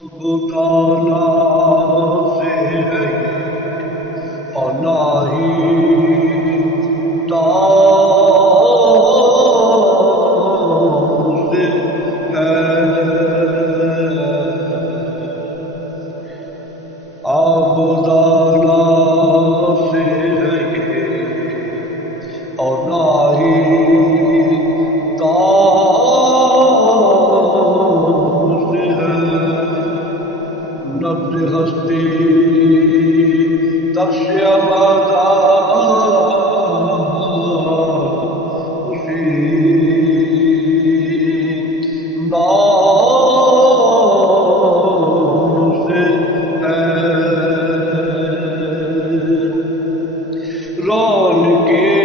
خدا سے ہے اور نہ ہی تاؤ سے ہے، آبدانہ سے ہے اور نہ ہی تاؤ سے ہے، نبض ہستی ترش ابدا اسی نام سے ہے، رونقیں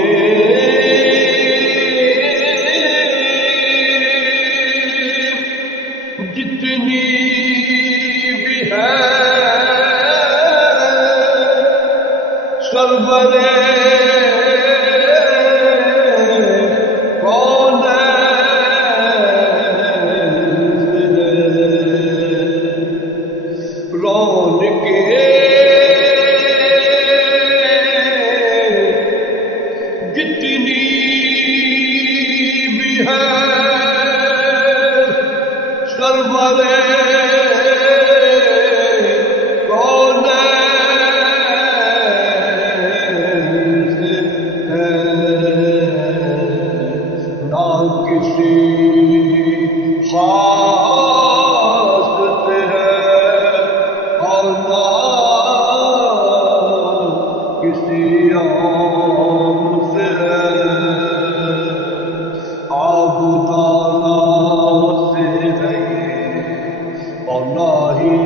جتنی بھی ہے سرور کونین سے رونقیں جتنی بھی ہے سرور کونین سے ہے، نہ کسی خاص سے ہے اور نہ کسی عام سے ہے، آبدانہ سے ہے یہ اور نہ ہی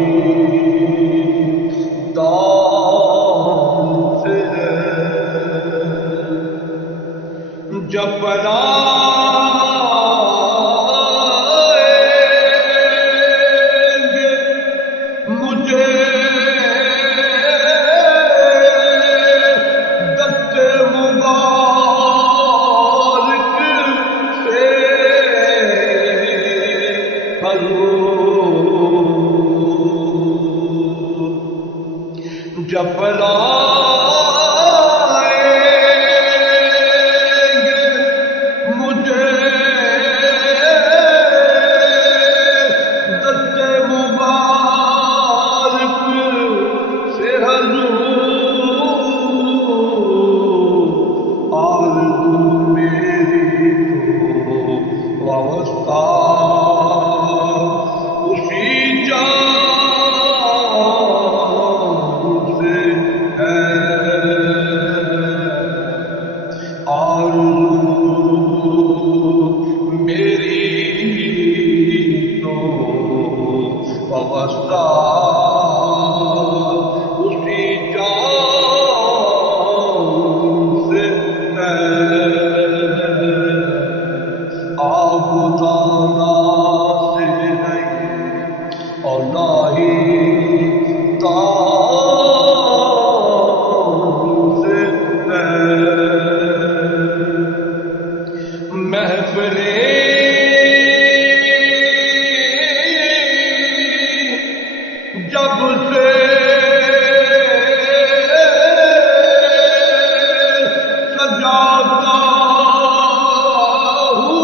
دام سے ہے، جب بلائیں گے مجھے دست مبارک سے حضور، جب بلائیں گے مجھے دست مبارک سے حضور، آرزو میری تو وابستہ اسی جان سے ہے، آرزو میری تو وابستہ اسی جان سے ہے، آبدانہ سے ہے اور نہ ہی تام سے ہے، محفلیں جب سے سجاتا ہوں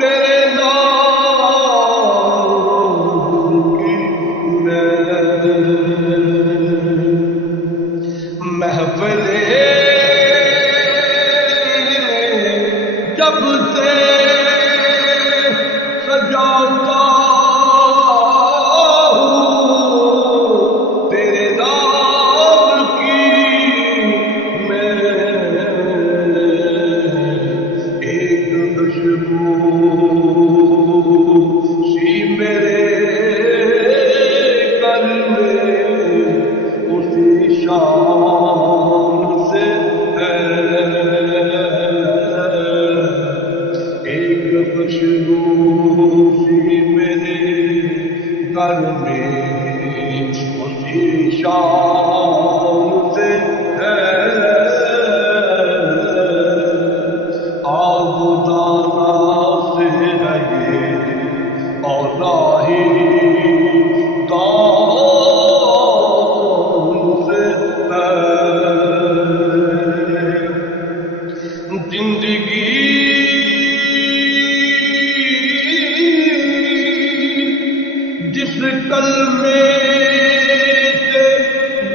تیرے نام کی میں، محفلیں جب سے سجاتا ہوں تیرے نام کی میں، ایک خوشبو سی میرے گھر میں اسی شان سے ہے، ایک خوشبو سی میرے گھر میں اسی شان سے ہے، آبدانہ سے ہے یہ اور نہ ہی جس کلمے سے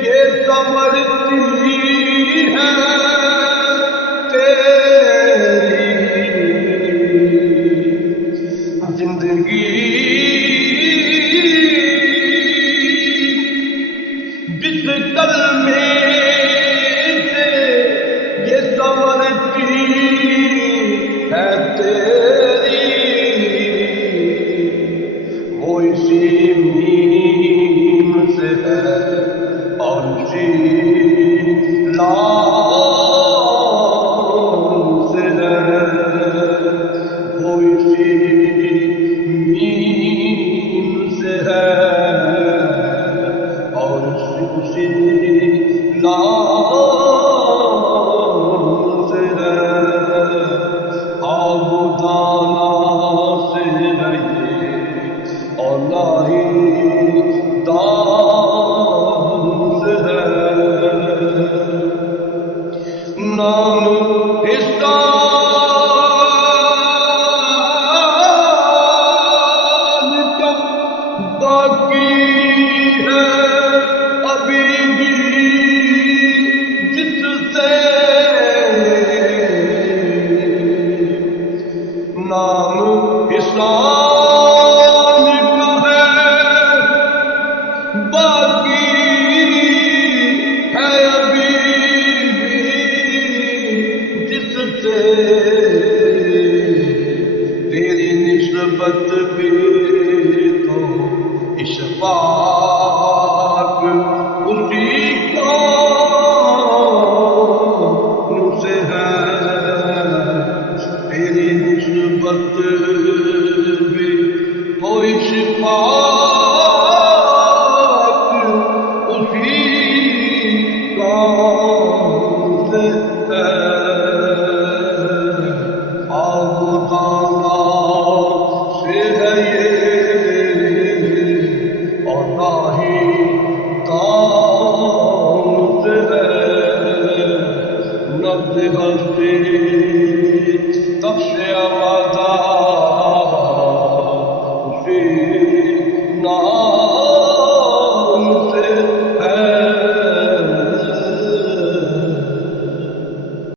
یہ سنورتی ہے تیری زندگی، جس کلمے سے یہ سنورتی ہے تیری، وہ اسی میم سے ہے اور اسی لام سے ہے، وہ اسی میم سے ہے اور اسی لام سے ہے، آب و دانہ سے ہے یہ اور لاہی دان سے ہے، نام احسان کا باقی ہے ابھی بھی، جس سے نام احسان کا ہے باقی ہے ابھی بھی، جس سے تیری نسبت بھی تو اشفاق